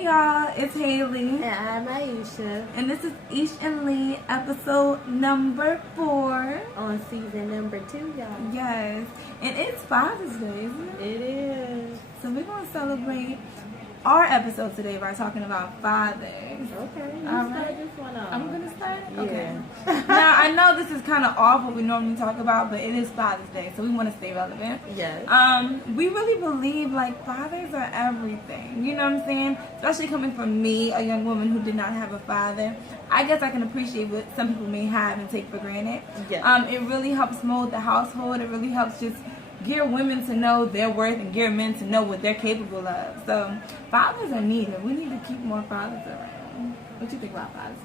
Hey y'all, it's Haley. And I'm Aisha. And this is Ish and Lee, episode number 4. On season number 2, y'all. Yes. And it's Father's Day, isn't it? It is. So we're going to celebrate our episode today by talking about fathers. Okay. You All start right. this one off. I'm going to start? Yeah. Okay. Now, I know this is kind of off what we normally talk about, but it is Father's Day, so we want to stay relevant. Yes. We really believe, like, fathers are everything. You know what I'm saying? Especially coming from me, a young woman who did not have a father. I guess I can appreciate what some people may have and take for granted. Yeah. It really helps mold the household. It really helps just gear women to know their worth and gear men to know what they're capable of. So, fathers are needed. We need to keep more fathers around. What do you think about fathers?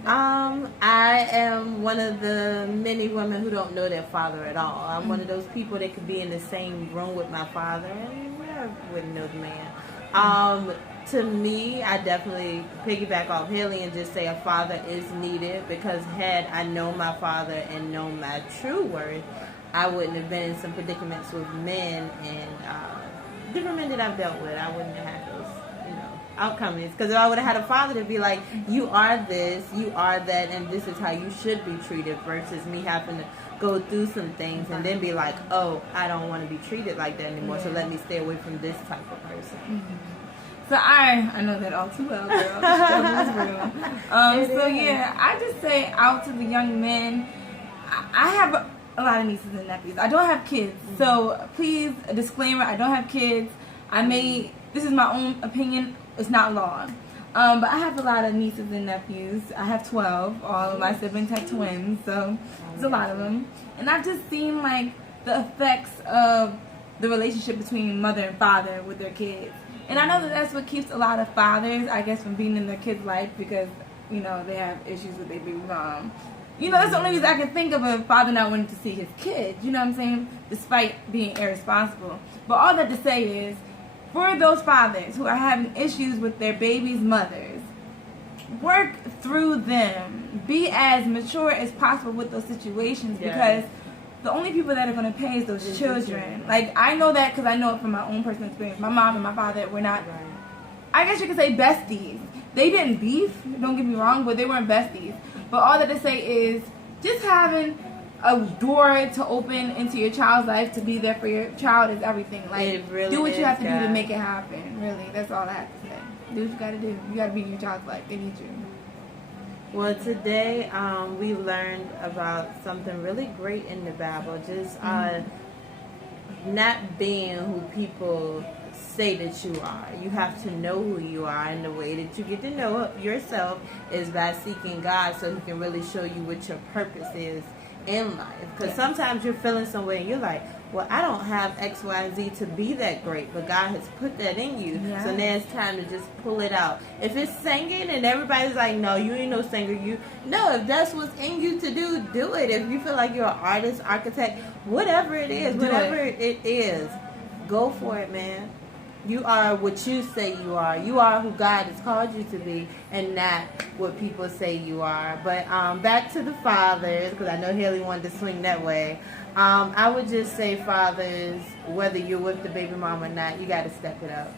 I am one of the many women who don't know their father at all. I'm one of those people that could be in the same room with my father and I wouldn't know the man. To me, I definitely piggyback off Haley and just say a father is needed, because had I known my father and known my true worth, I wouldn't have been in some predicaments with men and different men that I've dealt with. I wouldn't have had those, outcomes. Because if I would have had a father to be like, you are this, you are that, and this is how you should be treated, versus me having to go through some things and then be like, oh, I don't want to be treated like that anymore, so let me stay away from this type of person. Mm-hmm. So I know that all too well, girl. Struggle is real. Yeah, I just say out to the young men, I have a lot of nieces and nephews. I don't have kids, so please, a disclaimer, I don't have kids. This is my own opinion, it's not law. But I have a lot of nieces and nephews. I have 12. All of my siblings have twins, so there's a lot of them. And I've just seen, like, the effects of the relationship between mother and father with their kids. And I know that that's what keeps a lot of fathers, I guess, from being in their kids' life, because, they have issues with their baby mom. That's the only reason I can think of a father not wanting to see his kids, you know what I'm saying? Despite being irresponsible. But all that to say is, for those fathers who are having issues with their baby's mothers, work through them. Be as mature as possible with those situations, because the only people that are going to pay is those children. Like, I know that because I know it from my own personal experience. My mom and my father were not, I guess you could say, besties. They didn't beef, don't get me wrong, but they weren't besties. But all that to say is, just having a door to open into your child's life, to be there for your child, is everything. Like, really do what you have to do to make it happen. Really, that's all I have to say. Do what you got to do. You got to be in your child's life. They need you. Well, today we learned about something really great in the Bible. Just not being who people say that you are. You have to know who you are, and the way that you get to know yourself is by seeking God, so He can really show you what your purpose is in life. Because sometimes you're feeling some way and you're like, well, I don't have X, Y, and Z to be that great, but God has put that in you. So now it's time to just pull it out. If it's singing and everybody's like, no, you ain't no singer, if that's what's in you to do, do it. If you feel like you're an artist, architect, whatever it is, it is, go for it, man. You are what you say you are. You are who God has called you to be, and not what people say you are. But back to the fathers, because I know Haley wanted to swing that way. I would just say, fathers, whether you're with the baby mom or not, you got to step it up.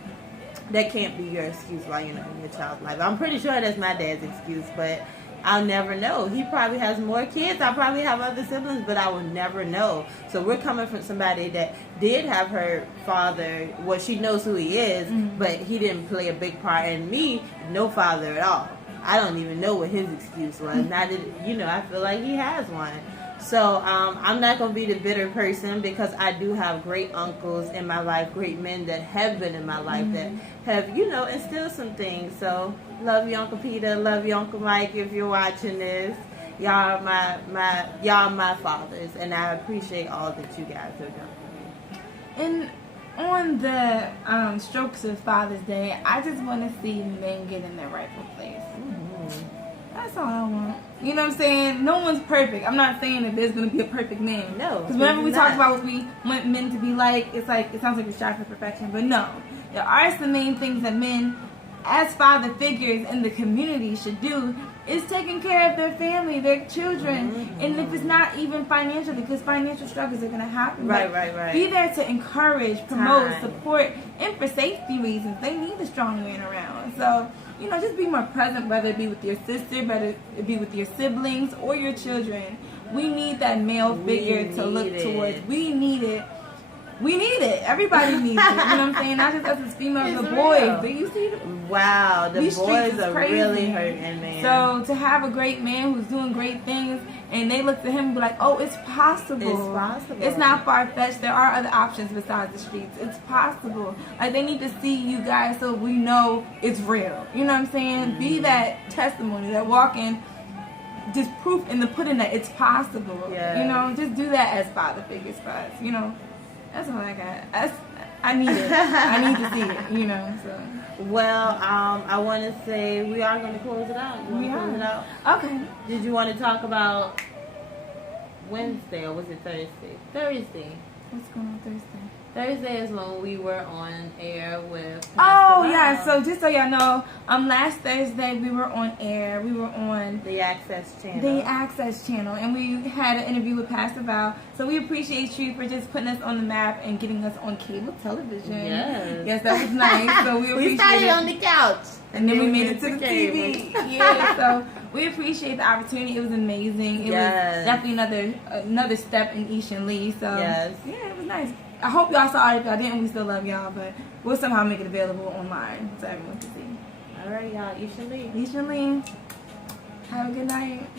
That can't be your excuse while you're in your child's life. I'm pretty sure that's my dad's excuse, but I'll never know. He probably has more kids. I probably have other siblings, but I will never know. So we're coming from somebody that did have her father. Well, she knows who he is, but he didn't play a big part. And me, no father at all. I don't even know what his excuse was. Not that, I feel like he has one. So I'm not going to be the bitter person, because I do have great uncles in my life, great men that have been in my life that have, instilled some things. So love you, Uncle Peter. Love you, Uncle Mike, if you're watching this. Y'all are my fathers, and I appreciate all that you guys have done for me. And on the strokes of Father's Day, I just want to see men get in their rightful place. That's all I want. You know what I'm saying? No one's perfect. I'm not saying that there's going to be a perfect man. No. Because whenever we talk about what we want men to be like, it sounds like we strive for perfection. But no. There are some main things that men, as father figures in the community, should do, is taking care of their family, their children. And if it's not even financially, because financial struggles are going to happen. Right. Be there to encourage, promote, support, and for safety reasons. They need a strong man around. So you know, just be more present, whether it be with your sister, whether it be with your siblings or your children. We need that male figure to look towards. We need it. We need it. Everybody needs it. You know what I'm saying? Not just us as females, the boys. Do you see? Wow, the boys are really hurting, man. So to have a great man who's doing great things, and they look to him and be like, "Oh, it's possible. It's possible. It's not far fetched. There are other options besides the streets. It's possible." Like, they need to see you guys so we know it's real. You know what I'm saying? Be that testimony, that walking, just proof in the pudding that it's possible. Yes. You know, just do that as father figures for us. You know. That's all I got. I need it. I need to see it, you know. So. Well, I want to say we are going to close it out. You want to close it out? Okay. Did you want to talk about Wednesday or was it Thursday? Thursday. What's going on Thursday? Thursday is when we were on air with. Oh yeah, so just so y'all know, last Thursday we were on air. We were on the Access Channel. The Access Channel, and we had an interview with Pastor Val. So we appreciate you for just putting us on the map and getting us on cable television. Yes, that was nice. So we appreciate we started on the couch, and then we made it to the TV. Yeah, so we appreciate the opportunity. It was amazing. It was definitely another step in Ishan Lee. So yeah, it was nice. I hope y'all saw it. If y'all didn't, we still love y'all, but we'll somehow make it available online so everyone can see. All right, y'all. Ishan Lee. Ishan Lee. Have a good night.